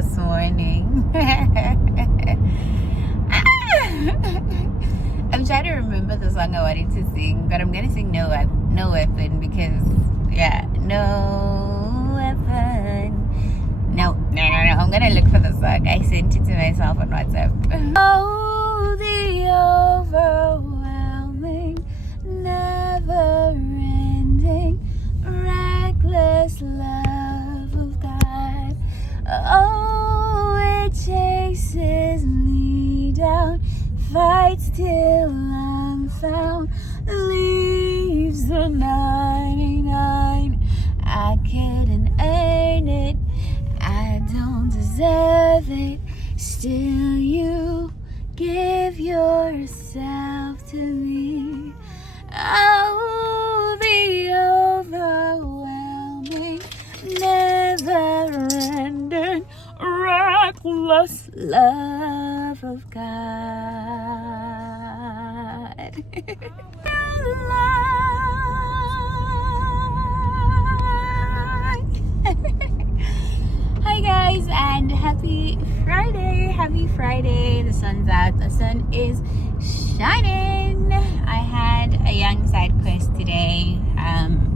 this morning. I'm trying to remember the song I wanted to sing, but I'm gonna sing No Weapon because no weapon. No. I'm gonna look for the song. I sent it to myself on WhatsApp. Oh, the overwhelming, never-ending, reckless love of God. Oh, it chases me down, fights till I'm found, leaves the 99. I couldn't earn it, I don't deserve it, still you give yourself to me. Oh, the overwhelming, never-ending, reckless love of God. Hi guys, and happy Friday. The sun's out, the sun is shining. I had a young side quest today.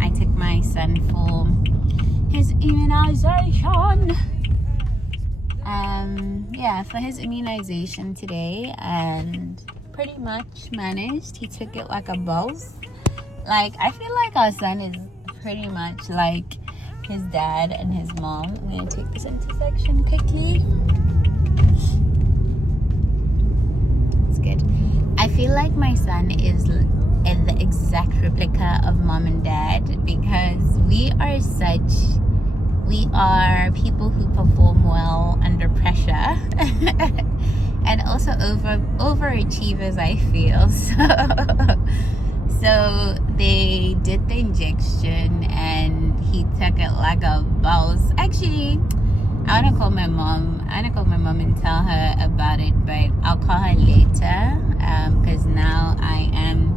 I took my son for his immunization. For his immunization today, and pretty much managed. He took it like a boss. Like, I feel like our son is pretty much like his dad and his mom. I'm gonna take this intersection quickly. It's good. I feel like my son is the exact replica of mom and dad, because we are people who perform well under pressure and also overachievers, I feel. So they did the injection and he took it like a boss. Actually, I want to call my mom and tell her about it, but I'll call her later, because now I am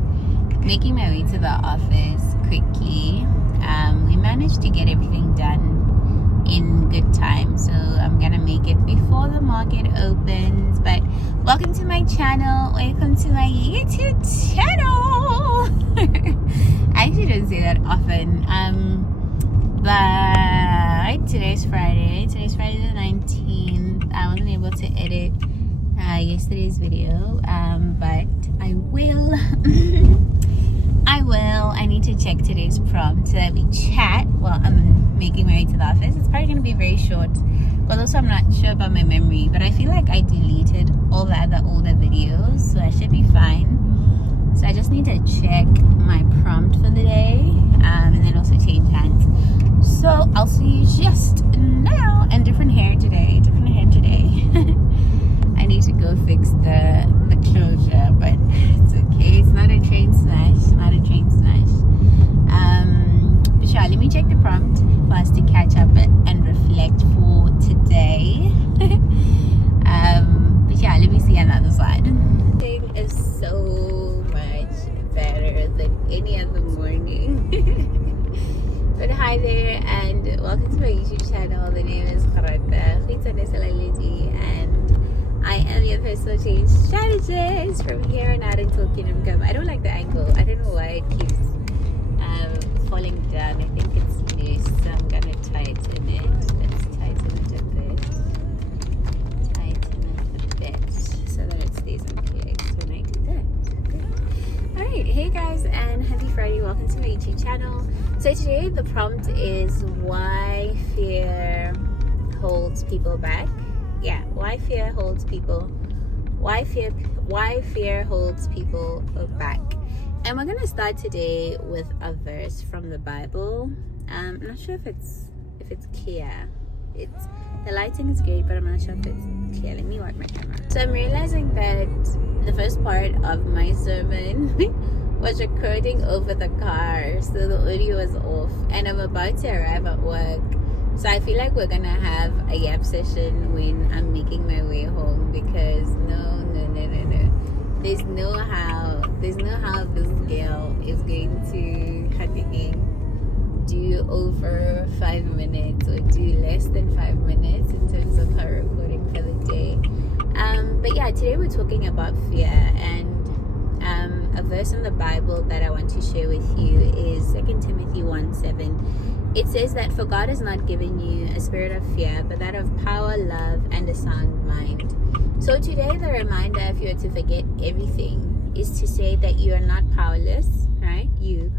making my way to the office quickly. We managed to get everything done in good time, so I'm gonna make it before the market opens. But welcome to my channel, welcome to my YouTube channel. I actually don't say that often, but today's Friday the 19th. I wasn't able to edit yesterday's video, but I will. I need to check today's prompt so that we chat while I'm making my way to the office. It's probably going to be very short, but also I'm not sure about my memory, but I feel like I deleted all the other older videos, so I should be fine. So I just need to check my prompt for the day, and then also change hands. So I'll see you just now. And different hair today. I need to go fix the closure, but it's okay. It's not a train smash. But yeah, let me check the prompt for us to catch up and reflect for today. But yeah, let me see on the other side. Thing is so much better than any other morning. But hi there, and welcome to my YouTube channel. The name is Gorata.Selaledi, and I am your personal change strategist from here on out until Kingdom Come. I don't like the angle. I don't know why it keeps falling down. I think it's loose, so I'm gonna tighten it. Let's tighten it a bit so that it stays in place when I do that. Good. Alright, hey guys, and happy Friday. Welcome to my YouTube channel. So today the prompt is why fear holds people back. Yeah, why fear holds people back. And we're gonna start today with a verse from the Bible. I'm not sure if it's clear. The lighting is great, but I'm not sure if it's clear. Let me work my camera. So I'm realizing that the first part of my sermon was recording over the car, so the audio is off, and I'm about to arrive at work. So I feel like we're gonna have a yap session when I'm making my way home, because no. There's no how this girl is going to do over 5 minutes or do less than 5 minutes in terms of her recording for the day. But yeah, today we're talking about fear, and a verse in the Bible that I want to share with you is 2 Timothy 1:7. It says that, "For God has not given you a spirit of fear, but that of power, love, and a sound mind." So today the reminder, if you were to forget everything, is to say that you are not powerless, right? You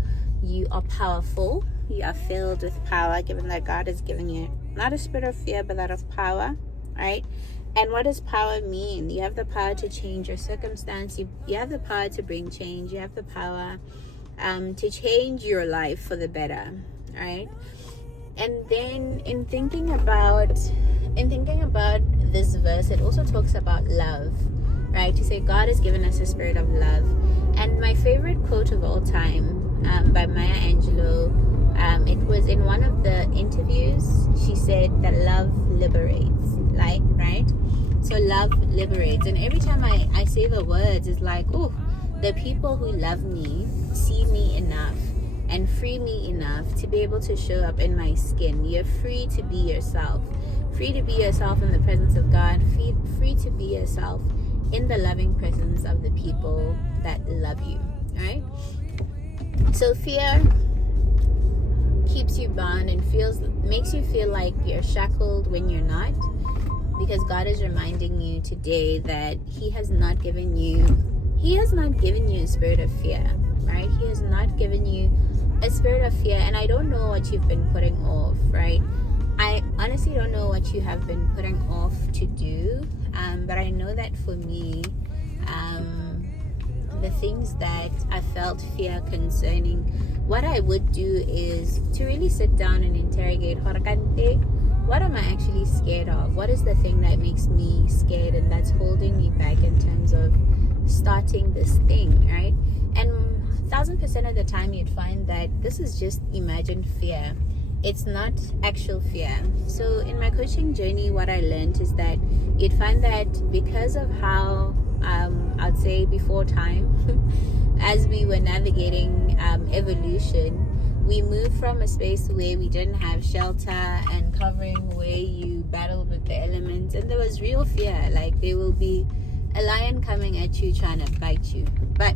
are powerful. You are filled with power, given that God has given you not a spirit of fear, but that of power, right? And what does power mean? You have the power to change your circumstance. You have the power to bring change. You have the power to change your life for the better, right? And then in thinking about this verse, it also talks about love, right? To say God has given us a spirit of love. And my favorite quote of all time, by Maya Angelou, it was in one of the interviews. She said that love liberates, like, right? So love liberates. And every time I say the words, it's like, oh, the people who love me see me enough and free me enough to be able to show up in my skin. You're free to be yourself. Free to be yourself in the presence of God. Free to be yourself in the loving presence of the people that love you, right? So fear keeps you bound and makes you feel like you're shackled when you're not, because God is reminding you today that He has not given you a spirit of fear, right? He has not given you a spirit of fear. And I don't know what you've been putting off, right? I honestly don't know what you have been putting off to do, but I know that for me, the things that I felt fear concerning, what I would do is to really sit down and interrogate, what am I actually scared of? What is the thing that makes me scared and that's holding me back in terms of starting this thing, right? And 1000% of the time you'd find that this is just imagined fear. It's not actual fear. So in my coaching journey, what I learned is that you'd find that because of how I'd say before time, as we were navigating evolution, we moved from a space where we didn't have shelter and covering, where you battled with the elements, and there was real fear. Like, there will be a lion coming at you trying to bite you. But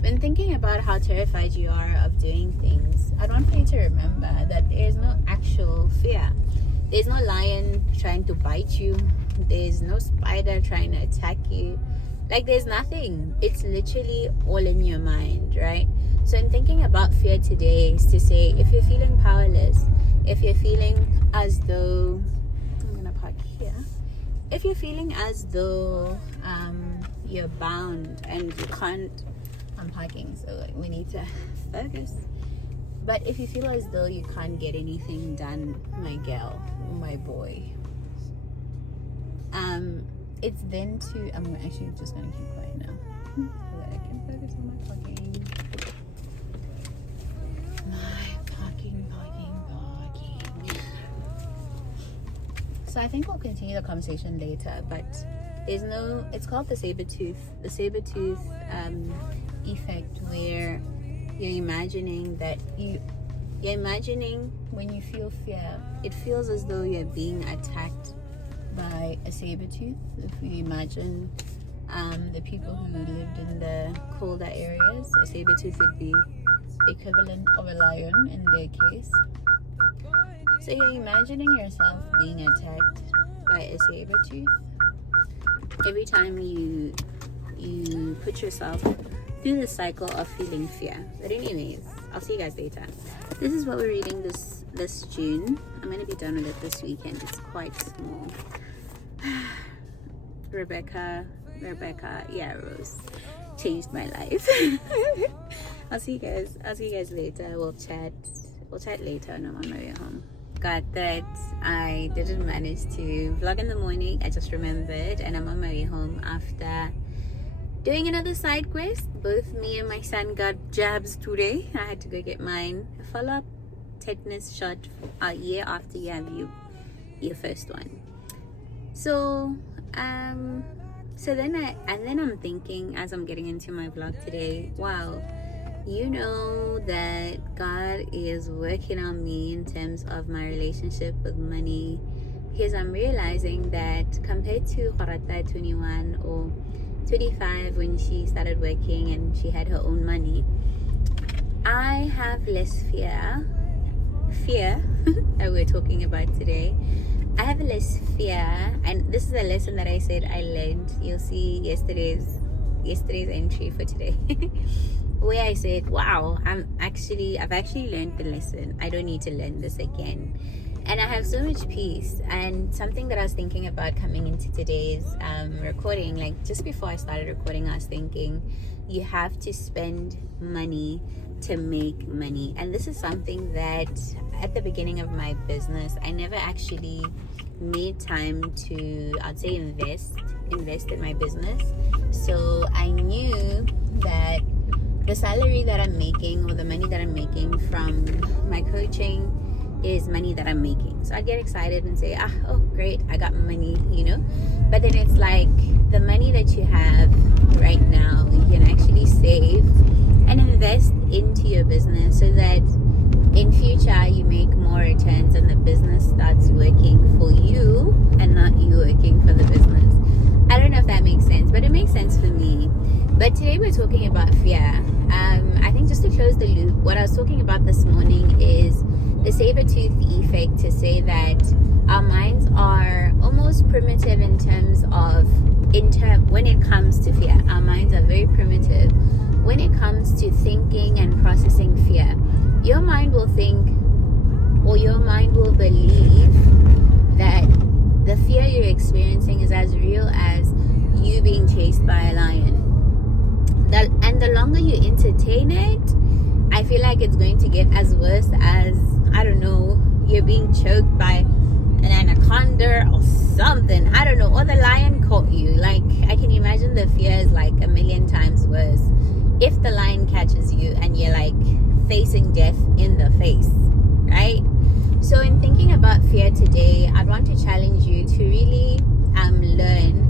when thinking about how terrified you are of doing things, I want you to remember that there's no actual fear. There's no lion trying to bite you. There's no spider trying to attack you. Like, there's nothing. It's literally all in your mind, right? So in thinking about fear today is to say, if you're feeling powerless, if you're feeling as though, I'm gonna park here. If you're feeling as though you're bound and you can't, I'm parking, so like we need to focus. But if you feel as though you can't get anything done, my girl, my boy, it's then to, I'm actually just gonna keep quiet now so that I can focus on my parking. So I think we'll continue the conversation later, but it's called the saber-tooth effect, where you're imagining when you feel fear, it feels as though you're being attacked by a saber-tooth. If we imagine the people who lived in the colder areas, a saber-tooth would be the equivalent of a lion in their case. So you're imagining yourself being attacked by a saber-tooth every time you put yourself through the cycle of feeling fear. But anyways, I'll see you guys later. This is what we're reading this June. I'm going to be done with it this weekend. It's quite small. Rebecca, Rose changed my life. I'll see you guys later. We'll chat later when I'm on my way home. God, that I didn't manage to vlog in the morning. I just remembered, and I'm on my way home after doing another side quest. Both me and my son got jabs today. I had to go get mine. A follow-up tetanus shot a year after you have your first one. So then I'm thinking, as I'm getting into my vlog today, wow, you know that God is working on me in terms of my relationship with money, because I'm realizing that compared to Gorata 21 or 25 when she started working and she had her own money, I have less fear that we're talking about today. I have less fear, and this is a lesson that I said I learned. You'll see yesterday's entry for today where I said, wow, I've actually learned the lesson. I don't need to learn this again. And I have so much peace. And something that I was thinking about coming into today's recording, like just before I started recording, I was thinking you have to spend money to make money. And this is something that at the beginning of my business, I never actually made time to, I'd say, invest in my business. So I knew that the salary that I'm making, or the money that I'm making from my coaching, is money that I'm making. So I get excited and say, oh great, I got money, but then it's like the money that you have right now, you can actually save and invest into your business so that in future you make more returns and the business starts working for you and not you working for the business. I don't know if that makes sense, but it makes sense for me. But today we're talking about fear. I think just to close the loop, what I was talking about this morning is the saber-tooth effect, to say that our minds are almost primitive when it comes to fear. Our minds are very primitive when it comes to thinking and processing fear. Your mind will think, or your mind will believe, that the fear you're experiencing is as real as you being chased by a lion. And the longer you entertain it, I feel like it's going to get as worse as, I don't know, you're being choked by an anaconda or something. I don't know, or the lion caught you. Like, I can imagine the fear is like a million times worse if the lion catches you and you're like facing death in the face, right? So in thinking about fear today, I'd want to challenge you to really learn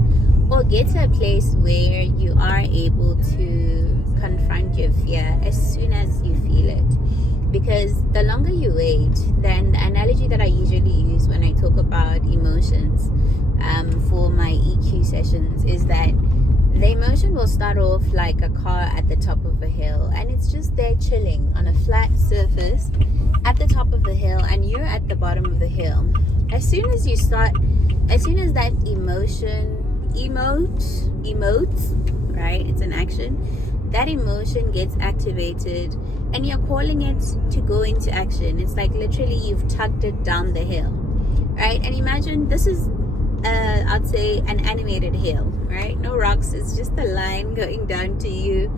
or get to a place where you are able to confront your fear as soon as you feel it. Because the longer you wait, then the analogy that I usually use when I talk about emotions for my EQ sessions is that the emotion will start off like a car at the top of a hill, and it's just there chilling on a flat surface at the top of the hill, and you're at the bottom of the hill. As soon as that emotion emotes, right? It's an action. That emotion gets activated and you're calling it to go into action. It's like literally you've tugged it down the hill, right? And imagine this is I'd say an animated hill, right? No rocks, it's just a line going down to you,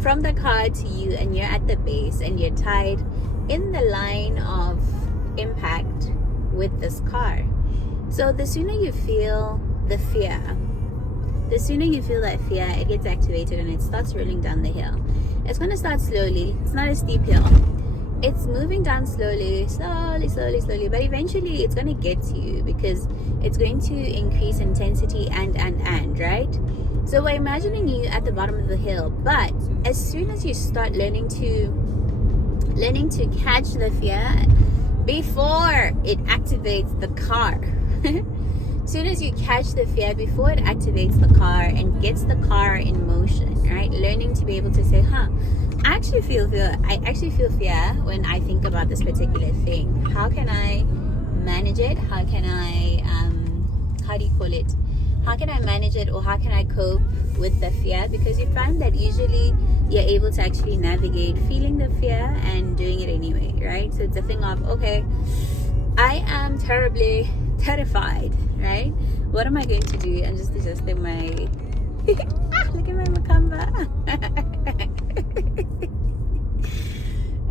from the car to you, and you're at the base and you're tied in the line of impact with this car. So the sooner you feel that fear, it gets activated and it starts rolling down the hill. It's going to start slowly. It's not a steep hill. It's moving down slowly, but eventually it's going to get to you because it's going to increase intensity and, right? So we're imagining you at the bottom of the hill, but as soon as you start learning to catch the fear before it activates the car, as soon as you catch the fear before it activates the car and gets the car in motion, right? Learning to be able to say, I actually feel fear when I think about this particular thing. How can I manage it? How can I manage it, or how can I cope with the fear? Because you find that usually you're able to actually navigate feeling the fear and doing it anyway, right? So it's a thing of, okay, I am terribly terrified, right? What am I going to do? I'm just adjusting my look at my macamba.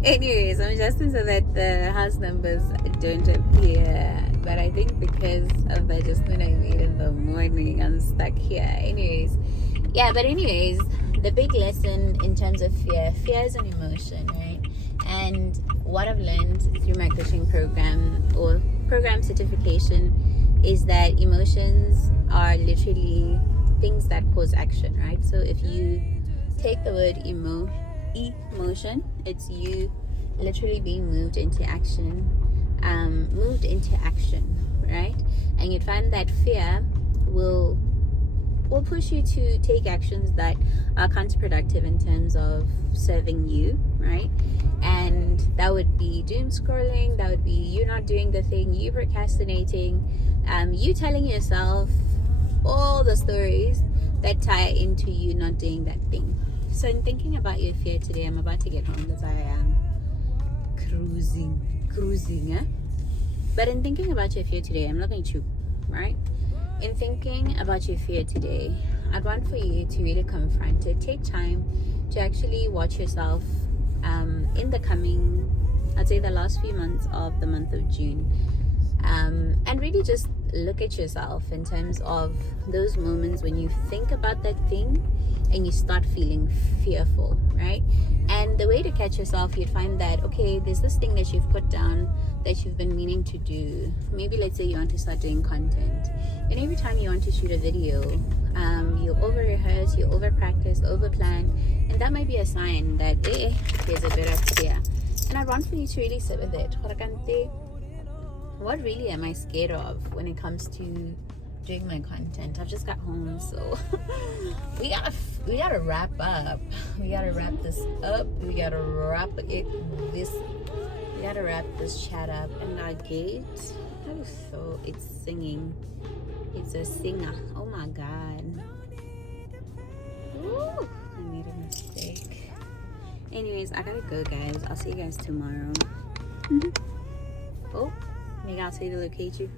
Anyways, I'm adjusting so that the house numbers don't appear, but I think because of the adjustment I made in the morning, I'm stuck here. Anyways, the big lesson in terms of fear is an emotion, right? And what I've learned through my coaching program or program certification is that emotions are literally things that cause action, right? So if you take the word emotion, it's you literally being moved into action, right? And you'd find that fear will push you to take actions that are counterproductive in terms of serving you, right? And that would be doom scrolling, that would be you not doing the thing, you procrastinating, you telling yourself all the stories that tie into you not doing that thing. So in thinking about your fear today, I'm about to get home because I am cruising, eh? But in thinking about your fear today, I'm looking at you, right? In thinking about your fear today, I'd want for you to really confront it. Take time to actually watch yourself in the coming, I'd say the last few months of the month of June. And really just look at yourself in terms of those moments when you think about that thing and you start feeling fearful, right? And the way to catch yourself, you'd find that, okay, there's this thing that you've put down that you've been meaning to do. Maybe let's say you want to start doing content, and every time you want to shoot a video, you over rehearse, you over practice, over plan, and that might be a sign that there's a bit of fear. And I want for you to really sit with it. What really am I scared of when it comes to doing my content? I've just got home, so we gotta wrap up. We gotta wrap this up. We gotta wrap this chat up. And our gate, it's singing. It's a singer. Oh my god. Ooh, I made a mistake. Anyways, I gotta go, guys. I'll see you guys tomorrow. Oh, may God say to locate you.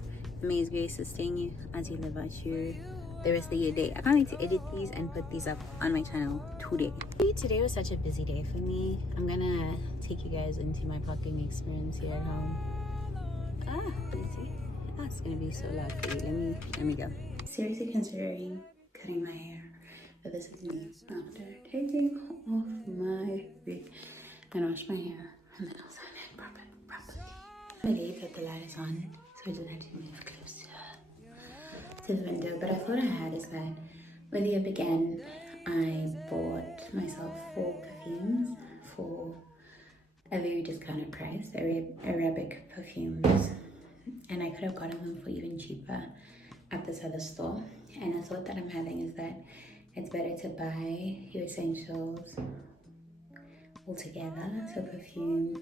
May His grace sustain you as you live out the rest of your day. I can't wait to edit these and put these up on my channel today. Today was such a busy day for me. I'm gonna take you guys into my parking experience here at home. Let's see. That's gonna be so loud for you. Let me go. Seriously considering cutting my hair, but this is me after taking off my wig and wash my hair, and then I'll sign it properly. I believe that the light is on, so I just had to move closer to the window. But I thought I had is that when the year began, I bought myself 4 perfumes for a very discounted price, Arabic perfumes, and I could have gotten them for even cheaper at this other store. And a thought that I'm having is that it's better to buy your essentials all together. So perfume,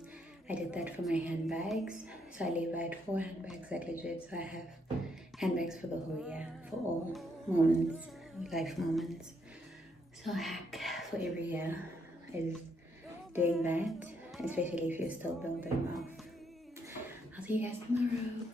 I did that for my handbags. So I had 4 handbags that legit, so I have handbags for the whole year, for all moments, life moments. So a hack for every year is doing that, especially if you're still building wealth. I'll see you guys tomorrow.